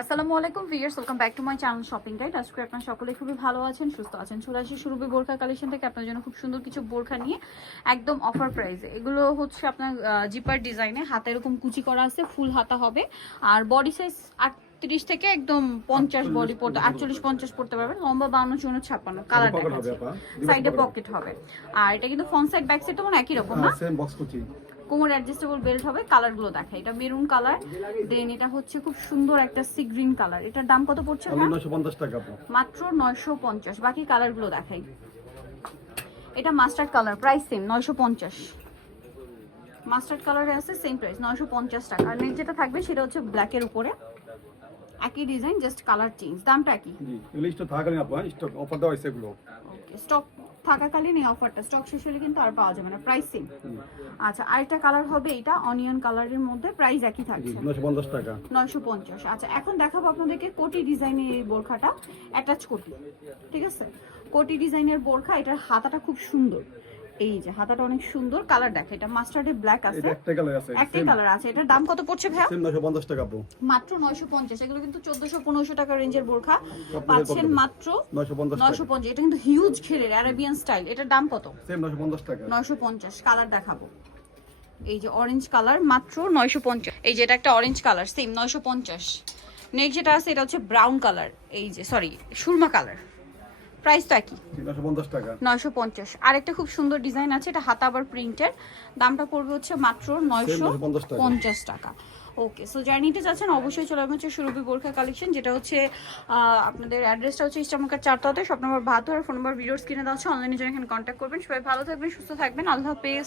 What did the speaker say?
আসসালামু আলাইকুম viewers welcome back to my channel shopping guide. আজকে আপনারা সকলে খুবই ভালো আছেন সুস্থ আছেন। চলে আসি সুরভি বোরখা কালেকশন থেকে। আপনার জন্য খুব সুন্দর কিছু বোরখা নিয়ে একদম অফার প্রাইসে এগুলো হচ্ছে আপনার জিপার ডিজাইনে হাতে এরকম কুচি করা আছে ফুল হাতা হবে। আর বডি সাইজ আটত্রিশ থেকে একদম পঞ্চাশ বডি পড়তে আটচল্লিশ পঞ্চাশ পড়তে পারবেন। লম্বা বান্ন চুয়ান্ন ছাপ্পান্ন। কালার সাইডে পকেট হবে আর এটা কিন্তু ফ্রন্ট সাইড ব্যাক সাইড তো মানে একই রকম না? বক্স কুচি। কোমর অ্যাডজাস্টেবল বেল্ট হবে কালারগুলো দেখা। এটা মেরুন কালার দেন এটা হচ্ছে খুব সুন্দর একটা সি গ্রিন কালার এটার দাম কত পড়ছে? টাকা মাত্র নয়শো পঞ্চাশ। বাকি কালারগুলো দেখাই। এটা মাস্টার্ড কালার প্রাইস সেম নয়শো পঞ্চাশ। মাস্টার্ড কালারে আছে সেম প্রাইস নয়শো পঞ্চাশ টাকা। আর নেক্সট যেটা থাকবে সেটা হচ্ছে ব্ল্যাকের উপরে। একই ডিজাইন জাস্ট কালার চেঞ্জ দামটা কি? স্টক স্টক অফার দেওয়া হয়েছে এগুলো। ওকে স্টক থাকাকালীন এই অফারটা স্টক শেষ হলে কিন্তু আর পাওয়া যাবে না প্রাইস সেম আচ্ছা আরেকটা কালার হবে এটা অনিয়ন কালারের মধ্যে প্রাইস একই থাকবে থাকছে নশো পঞ্চাশ টাকা। নয়শো পঞ্চাশ আচ্ছা এখন দেখাবো আপনাদেরকে কোটি ডিজাইনের এই বোরখাটা অ্যাটাচ কোটি ঠিক আছে? কোটি ডিজাইনের বোরখা এটার হাতাটা খুব সুন্দর। এই যে হাতাটা অনেক সুন্দর কালার দেখে এটা মাস্টার্ডে ব্ল্যাক আছে। একটা কালার আছে একটাই কালার আছে এটার দাম কত পড়ছে নশো পঞ্চাশ টাকা আপু মাত্র নয়শো পঞ্চাশ এগুলো কিন্তু চোদ্দশো পনেরোশো টাকা রেঞ্জের বোরখা। পাচ্ছেন মাত্র নশো পঞ্চাশ নয়শো টাকা পঞ্চাশ এটা কিন্তু হিউজ ঘেরের অ্যারাবিয়ান স্টাইল এটার দাম কত? সেম নশো পঞ্চাশ টাকা। নয়শো পঞ্চাশ কালার দেখাবো। এই যে অরেঞ্জ কালার মাত্র নয়শো পঞ্চাশ। এই যে এটা একটা অরেঞ্জ কালার সেম নয়শো পঞ্চাশ। নেক্সট যেটা আছে এটা হচ্ছে ব্রাউন কালার এই যে সরি সুরমা কালার প্রাইস তো একই। নয়শো পঞ্চাশ আরেকটা খুব সুন্দর ডিজাইন আছে এটা হাতা আবার প্রিন্টের। দামটা পড়বে হচ্ছে মাত্র নয়শো পঞ্চাশ টাকা। ওকে সো যারা নিতে চাচ্ছেন অবশ্যই চলে আসবেন হচ্ছে সুরভি বোরখা কালেকশন যেটা হচ্ছে আপনাদের অ্যাড্রেসটা হচ্ছে ইস্টামকার চারটাতে সব নম্বর বাহাত্তর ফোন নম্বর ভিডিওস কিনে দেওয়া হচ্ছে অনলাইনে জন্য এখানে কন্ট্যাক্ট করবেন। সবাই ভালো থাকবেন সুস্থ থাকবেন আল্লাহ হাফেজ।